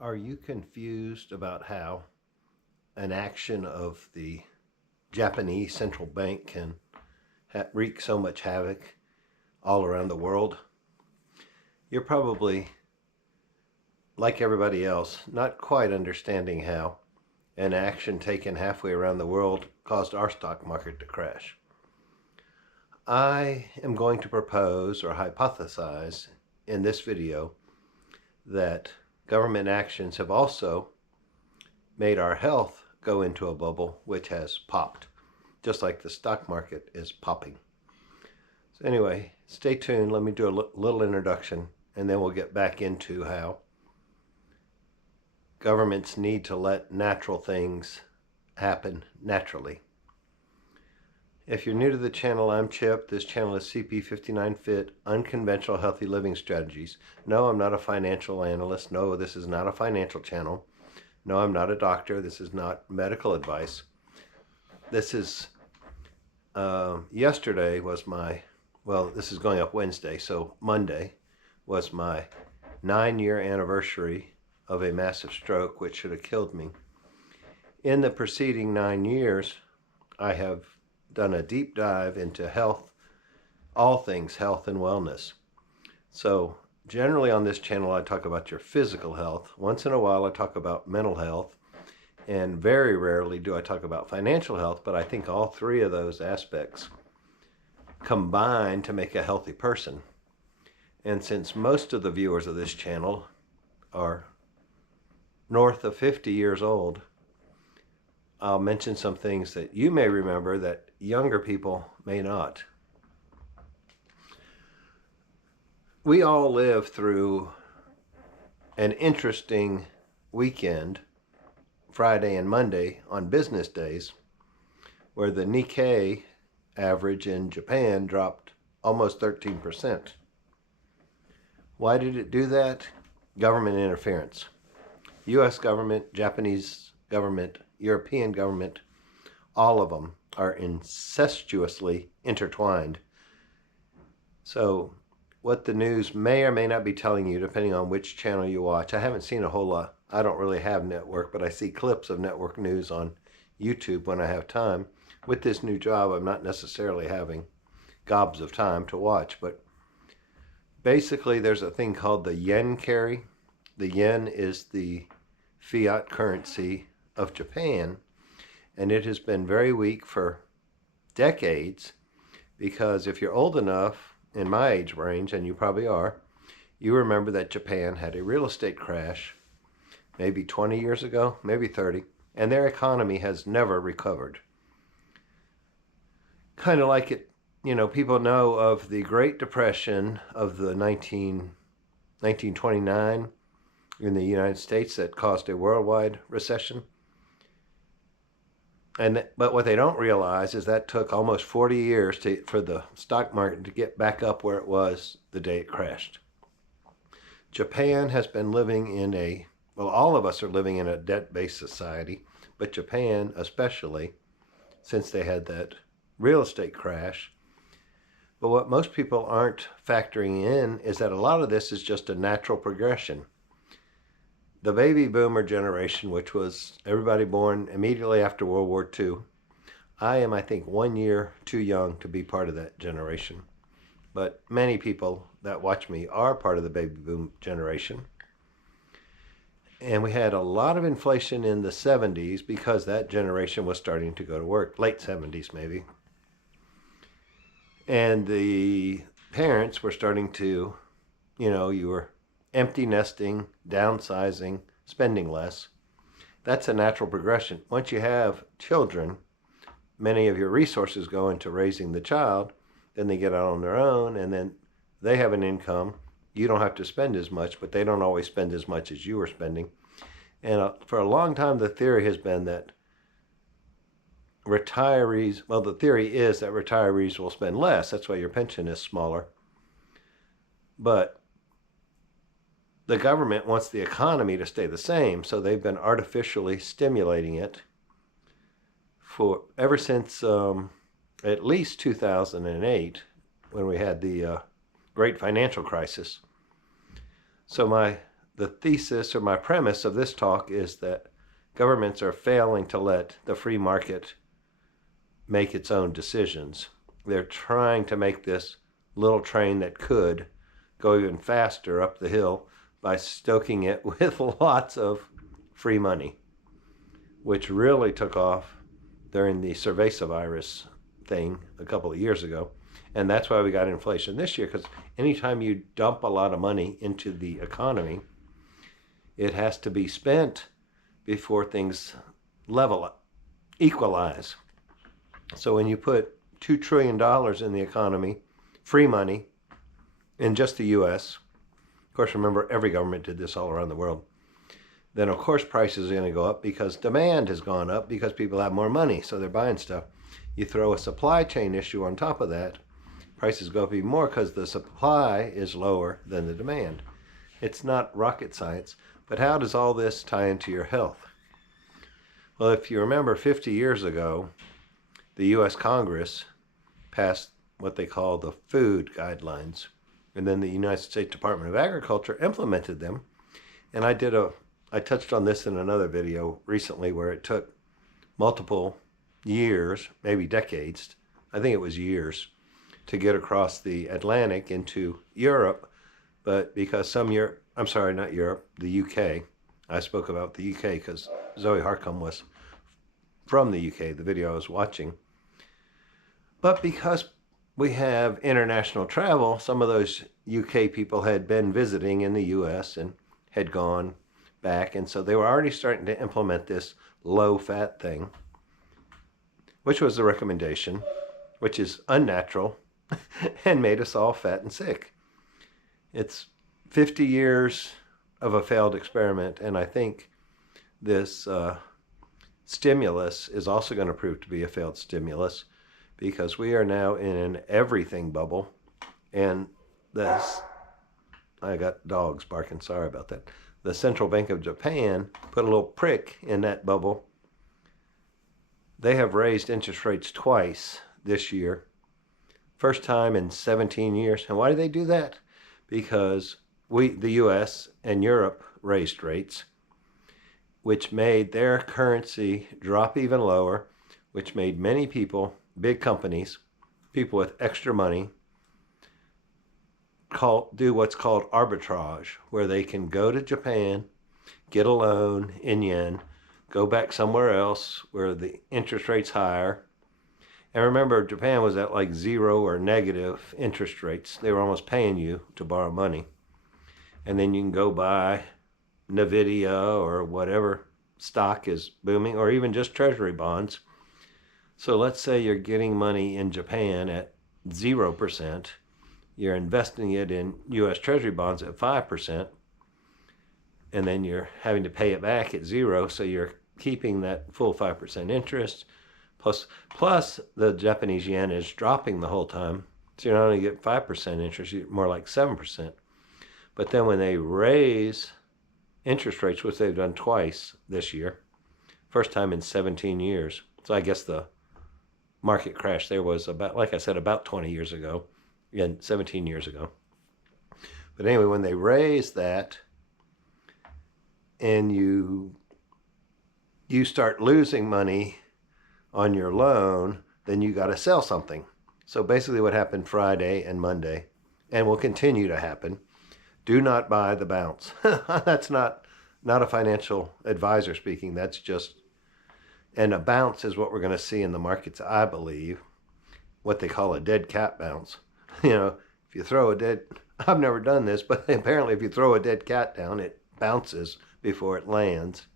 Are you confused about how an action of the Japanese central bank can wreak so much havoc all around the world? You're probably, like everybody else, not quite understanding how an action taken halfway around the world caused our stock market to crash. I am going to propose or hypothesize in this video that government actions have also made our health go into a bubble which has popped, just like the stock market is popping. So anyway, stay tuned. Let me do a little introduction, and then we'll get back into how governments need to let natural things happen naturally. If you're new to the channel, I'm Chip. This channel is CP59 Fit, Unconventional Healthy Living Strategies. No, I'm not a financial analyst. No, this is not a financial channel. No, I'm not a doctor. This is not medical advice. This is, yesterday was my, well, this is going up Wednesday, so Monday was my 9-year anniversary of a massive stroke, which should have killed me. In the preceding 9 years, I have done a deep dive into health, all things health and wellness. So generally on this channel, I talk about your physical health. Once in a while, I talk about mental health, and very rarely do I talk about financial health, but I think all three of those aspects combine to make a healthy person. And since most of the viewers of this channel are north of 50 years old, I'll mention some things that you may remember that younger people may not. We all lived through an interesting weekend, Friday and Monday on business days, where the Nikkei average in Japan dropped almost 13%. Why did it do that? Government interference. U.S. government, Japanese government, European government, all of them are incestuously intertwined. So what the news may or may not be telling you, depending on which channel you watch. I haven't seen a whole lot. I don't really have network, but I see clips of network news on YouTube when I have time. With this new job, I'm not necessarily having gobs of time to watch, but basically there's a thing called the yen carry. The yen is the fiat currency of Japan, and it has been very weak for decades, because if you're old enough, in my age range, and you probably are, you remember that Japan had a real estate crash maybe 20 years ago, maybe 30, and their economy has never recovered. Kind of like it, people know of the Great Depression of the 1929 in the United States that caused a worldwide recession. But what they don't realize is that took almost 40 years for the stock market to get back up where it was the day it crashed. Japan has been living in all of us are living in a debt-based society, but Japan especially, since they had that real estate crash. But what most people aren't factoring in is that a lot of this is just a natural progression. The baby boomer generation, which was everybody born immediately after World War II, I am, I think, 1 year too young to be part of that generation. But many people that watch me are part of the baby boom generation. And we had a lot of inflation in the 70s because that generation was starting to go to work, late 70s maybe. And the parents were starting to, you were empty nesting, downsizing, spending less. That's a natural progression. Once you have children, many of your resources go into raising the child, then they get out on their own, and then they have an income. You don't have to spend as much, but they don't always spend as much as you were spending. And for a long time, the theory has been that the theory is that retirees will spend less. That's why your pension is smaller. But the government wants the economy to stay the same, so they've been artificially stimulating it ever since at least 2008, when we had the great financial crisis. So my the thesis or my premise of this talk is that governments are failing to let the free market make its own decisions. They're trying to make this little train that could go even faster up the hill by stoking it with lots of free money, which really took off during the cerveza virus thing a couple of years ago. And that's why we got inflation this year, because anytime you dump a lot of money into the economy, it has to be spent before things equalize. So when you put $2 trillion in the economy, free money, in just the U.S., of course, remember, every government did this all around the world, then of course prices are going to go up because demand has gone up because people have more money, so they're buying stuff. You throw a supply chain issue on top of that, prices go up even more because the supply is lower than the demand. It's not rocket science, but how does all this tie into your health? Well, if you remember 50 years ago, the U.S. Congress passed what they call the food guidelines, and then the United States Department of Agriculture implemented them. And I touched on this in another video recently where it took multiple years, maybe decades, I think it was years, to get across the Atlantic into Europe. But because the UK, I spoke about the UK because Zoe Harcum was from the UK, the video I was watching. But because we have international travel, some of those UK people had been visiting in the US and had gone back, and so they were already starting to implement this low-fat thing, which was the recommendation, which is unnatural and made us all fat and sick. It's 50 years of a failed experiment, and I think this stimulus is also going to prove to be a failed stimulus, because we are now in an everything bubble. And I got dogs barking, sorry about that. The Central Bank of Japan put a little prick in that bubble. They have raised interest rates twice this year. First time in 17 years. And why did they do that? Because the US and Europe raised rates, which made their currency drop even lower, which made many people, big companies, people with extra money, do what's called arbitrage, where they can go to Japan, get a loan in yen, go back somewhere else where the interest rate's higher. And remember, Japan was at like 0 or negative interest rates. They were almost paying you to borrow money. And then you can go buy Nvidia or whatever stock is booming, or even just treasury bonds. So let's say you're getting money in Japan at 0%. You're investing it in U.S. Treasury bonds at 5%, and then you're having to pay it back at 0, so you're keeping that full 5% interest, plus the Japanese yen is dropping the whole time, so you're not only getting 5% interest, you're more like 7%. But then when they raise interest rates, which they've done twice this year, first time in 17 years, so I guess the market crash there was about, like I said, about 20 years ago, again, 17 years ago. But anyway, when they raise that and you start losing money on your loan, then you got to sell something. So basically what happened Friday and Monday, and will continue to happen, do not buy the bounce. That's not a financial advisor speaking. That's just, and a bounce is what we're going to see in the markets, I believe, what they call a dead cat bounce. You know, if you throw I've never done this, but apparently if you throw a dead cat down, it bounces before it lands.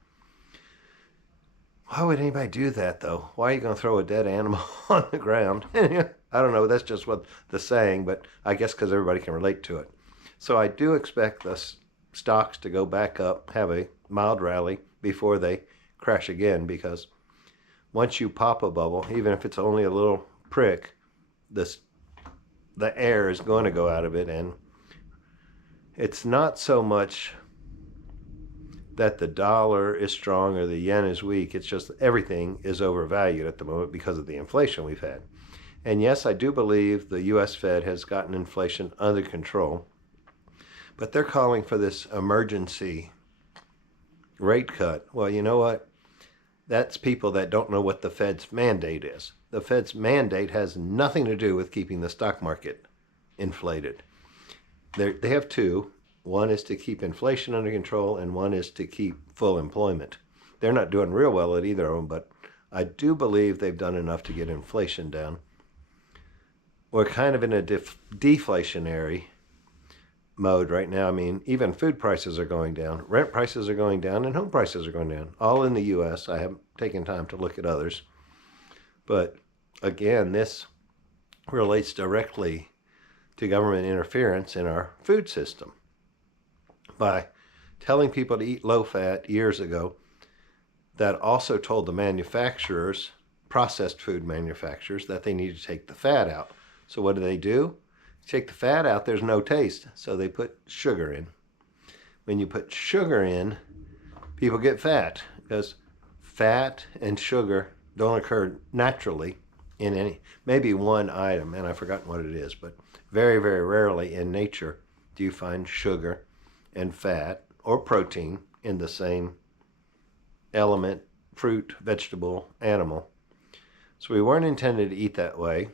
Why would anybody do that, though? Why are you going to throw a dead animal on the ground? I don't know. That's just what the saying, but I guess because everybody can relate to it. So I do expect the stocks to go back up, have a mild rally before they crash again, because once you pop a bubble, even if it's only a little prick, the air is going to go out of it. And it's not so much that the dollar is strong or the yen is weak. It's just everything is overvalued at the moment because of the inflation we've had. And yes, I do believe the U.S. Fed has gotten inflation under control. But they're calling for this emergency rate cut. Well, you know what? That's people that don't know what the Fed's mandate is. The Fed's mandate has nothing to do with keeping the stock market inflated. They have two. One is to keep inflation under control, and one is to keep full employment. They're not doing real well at either of them, but I do believe they've done enough to get inflation down. We're kind of in a deflationary mode right now. I mean, even food prices are going down, rent prices are going down, and home prices are going down. All in the U.S. I haven't taken time to look at others. But again, this relates directly to government interference in our food system. By telling people to eat low-fat years ago, that also told the manufacturers, processed food manufacturers, that they need to take the fat out. So what do? Take the fat out, there's no taste, so they put sugar in. When you put sugar in, people get fat, because fat and sugar don't occur naturally in any, maybe one item, and I've forgotten what it is, but very, very rarely in nature do you find sugar and fat or protein in the same element, fruit, vegetable, animal. So we weren't intended to eat that way.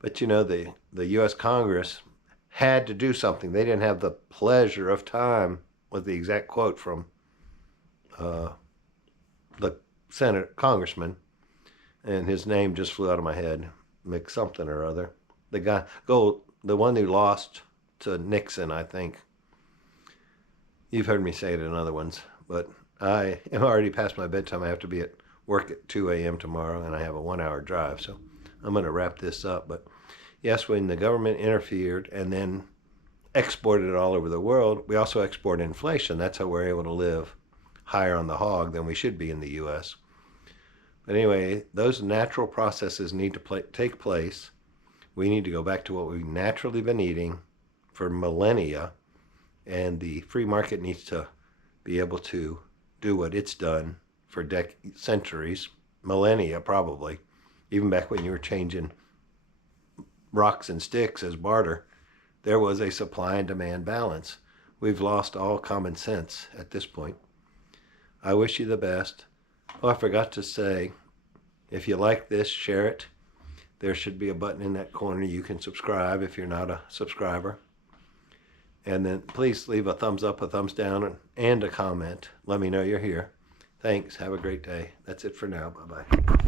But you know, the U.S. Congress had to do something. They didn't have the pleasure of time, was the exact quote from the congressman, and his name just flew out of my head, McSomething or other. The guy, the one who lost to Nixon, I think. You've heard me say it in other ones, but I am already past my bedtime. I have to be at work at 2 a.m. tomorrow, and I have a 1-hour drive, so I'm going to wrap this up. But yes, when the government interfered and then exported it all over the world, we also export inflation. That's how we're able to live higher on the hog than we should be in the U.S. But anyway, those natural processes need to take place. We need to go back to what we've naturally been eating for millennia, and the free market needs to be able to do what it's done for centuries, millennia probably. Even back when you were changing rocks and sticks as barter, there was a supply and demand balance. We've lost all common sense at this point. I wish you the best. Oh, I forgot to say, if you like this, share it. There should be a button in that corner. You can subscribe if you're not a subscriber. And then please leave a thumbs up, a thumbs down, and a comment. Let me know you're here. Thanks. Have a great day. That's it for now. Bye-bye.